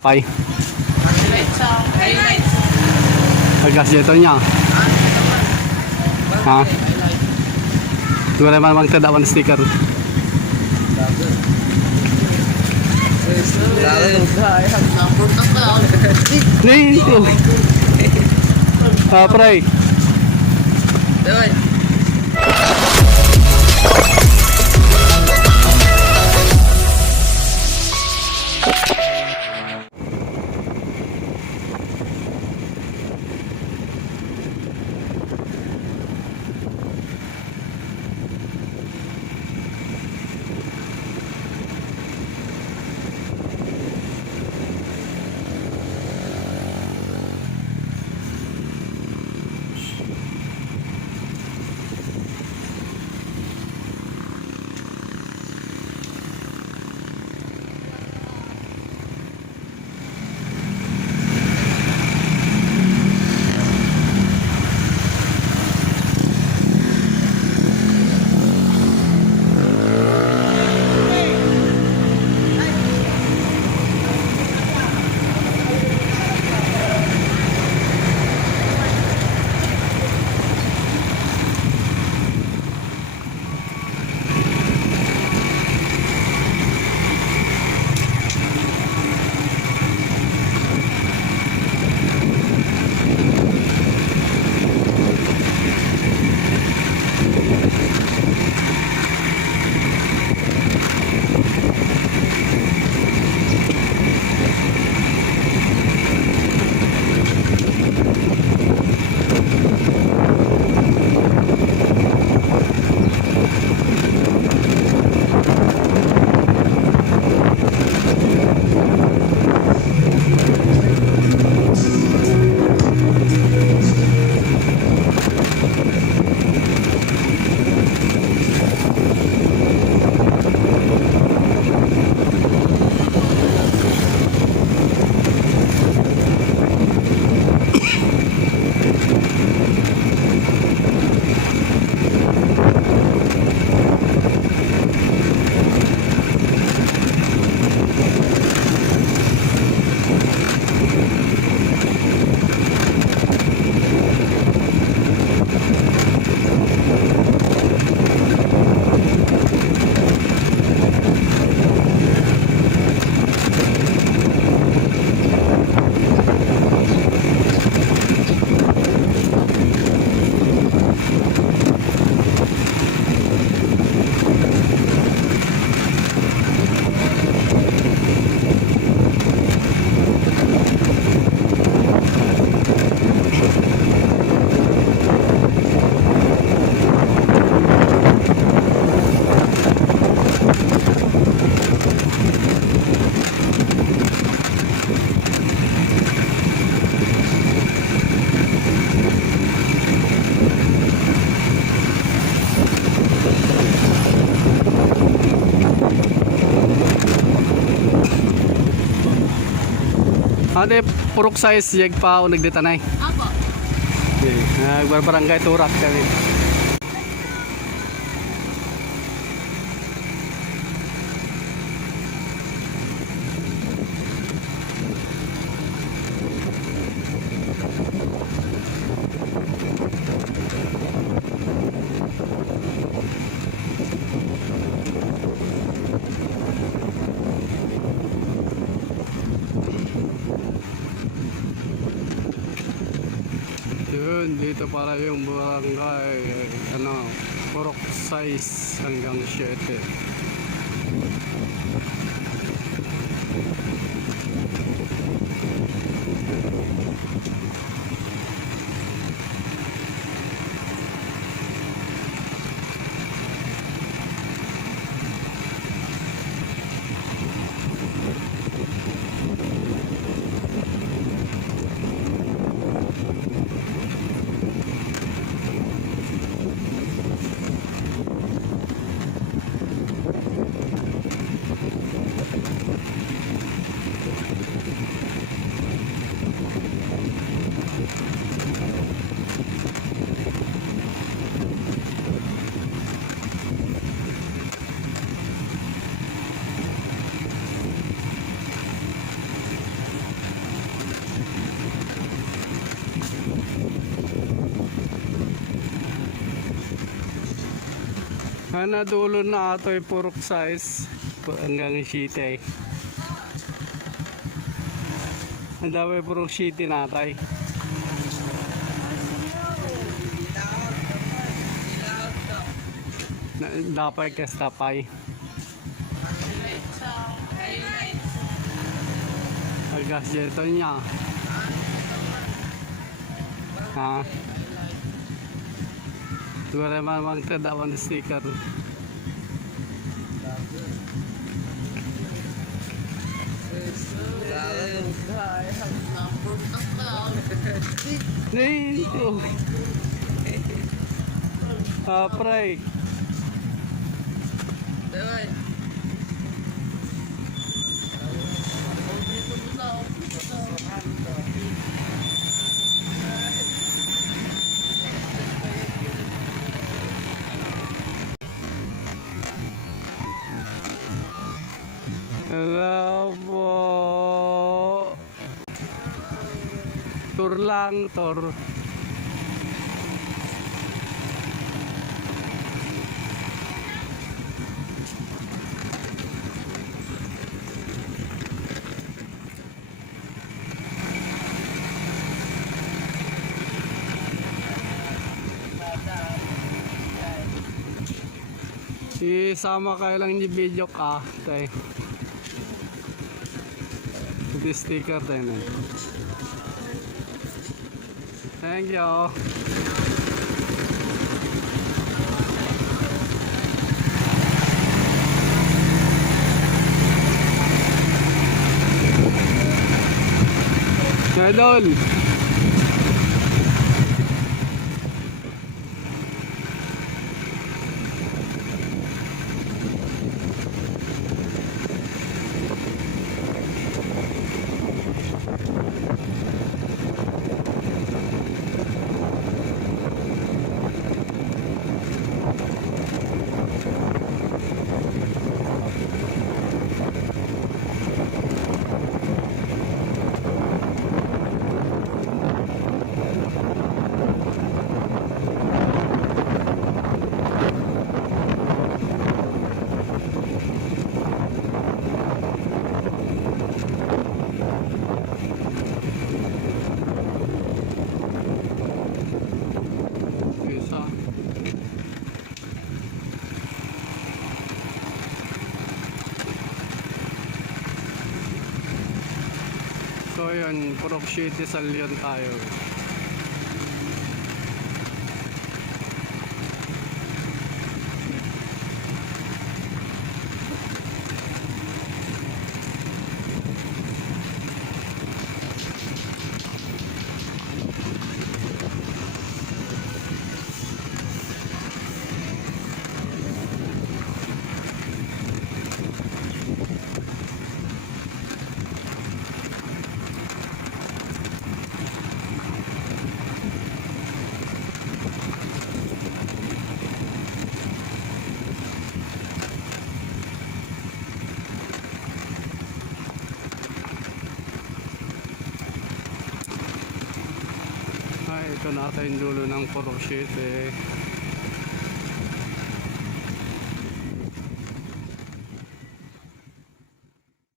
Pay. Pagkas dito niya. Ha? Ito naman magtadawan sticker. Nih itu. Pray. Ade purok size yeg pa o nagdetanay. Apo. Okay. Nagbarbarangay turak kami. Yun, dito para yung barangay purok size hanggang 7. Dulo na ato yung purok size. Hanggang shite. Ang dami purok shite natay. Dapat kastapay. Agas dito niya. Ha? Siguro naman magtadawan ng sticker. Dito. Pray. Hello po. Tour lang, tour. Isama kayo lang ni video ka, tay. Di sticker tayo na. Thank you. Idol. Isa. So yun, Purok City Salyon tayo. Ito na ata yung dulo ng Purok City.